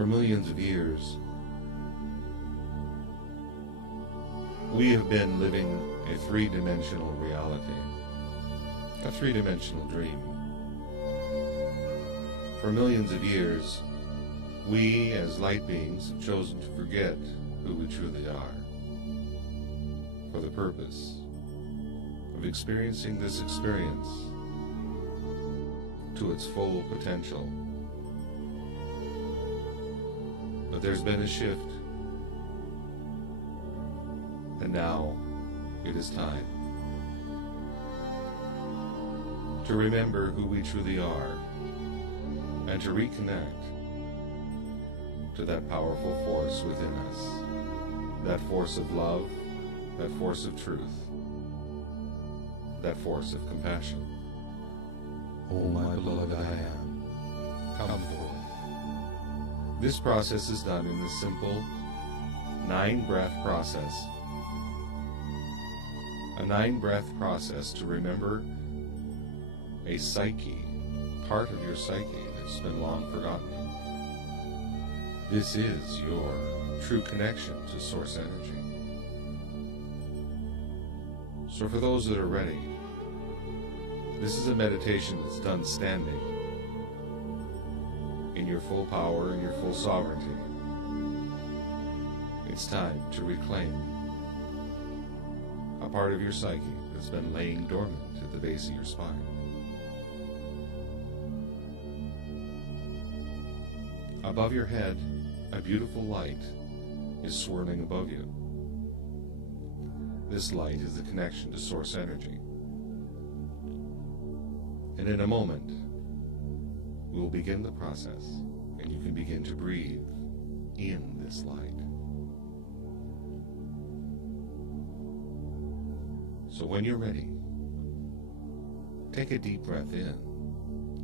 For millions of years, we have been living a three-dimensional reality, a three-dimensional dream. For millions of years, we as light beings have chosen to forget who we truly are, for the purpose of experiencing this experience to its full potential. But there's been a shift, and now it is time to remember who we truly are and to reconnect to that powerful force within us, that force of love, that force of truth, that force of compassion. O my beloved I am, come forth. This process is done in the simple 9-breath process. A 9-breath process to remember a psyche, part of your psyche that's been long forgotten. This is your true connection to Source Energy. So for those that are ready, this is a meditation that's done standing in your full power and your full sovereignty. It's time to reclaim a part of your psyche that's been laying dormant at the base of your spine. Above your head, a beautiful light is swirling above you. This light is the connection to Source Energy. And in a moment, we'll begin the process, and you can begin to breathe in this light. So when you're ready, take a deep breath in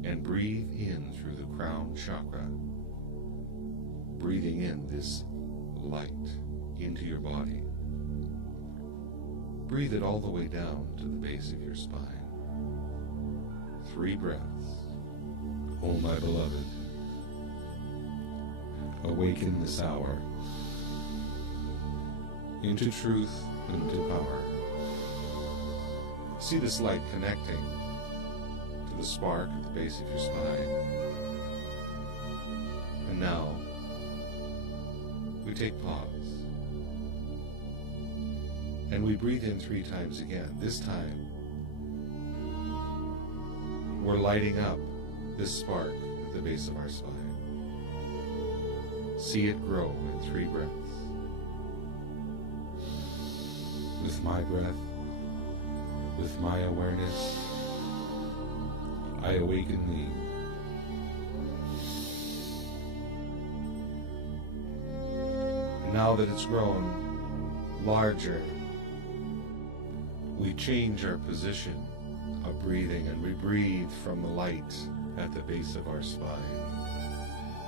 and breathe in through the crown chakra, breathing in this light into your body. Breathe it all the way down to the base of your spine. 3 breaths. O my beloved, awaken this hour into truth and to power. See this light connecting to the spark at the base of your spine. And now, we take pause. And we breathe in 3 times again. This time, we're lighting up this spark at the base of our spine. See it grow in 3 breaths. With my breath, with my awareness, I awaken thee. And now that it's grown larger, we change our position of breathing, and we breathe from the light at the base of our spine,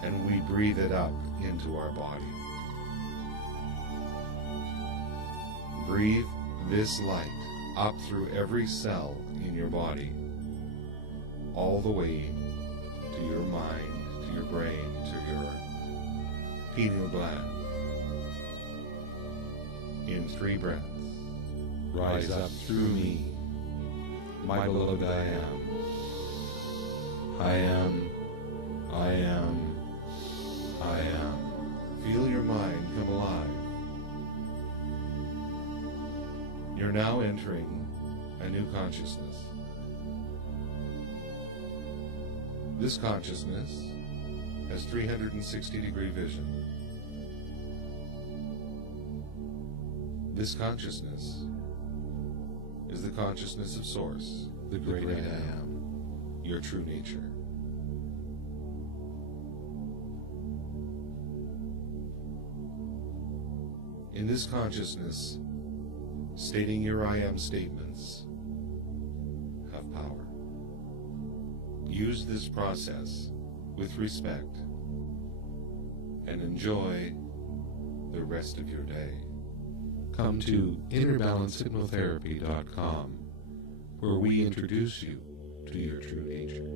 and we breathe it up into our body. Breathe this light up through every cell in your body, all the way to your mind, to your brain, to your pineal gland. In 3 breaths. Rise up through me, my beloved I am. I am, I am, I am. Feel your mind come alive. You're now entering a new consciousness. This consciousness has 360-degree vision. This consciousness is the consciousness of Source, the great I Am, your true nature. In this consciousness, stating your I Am statements have power. Use this process with respect and enjoy the rest of your day. Come to InnerBalanceHypnotherapy.com, where we introduce you to your true nature.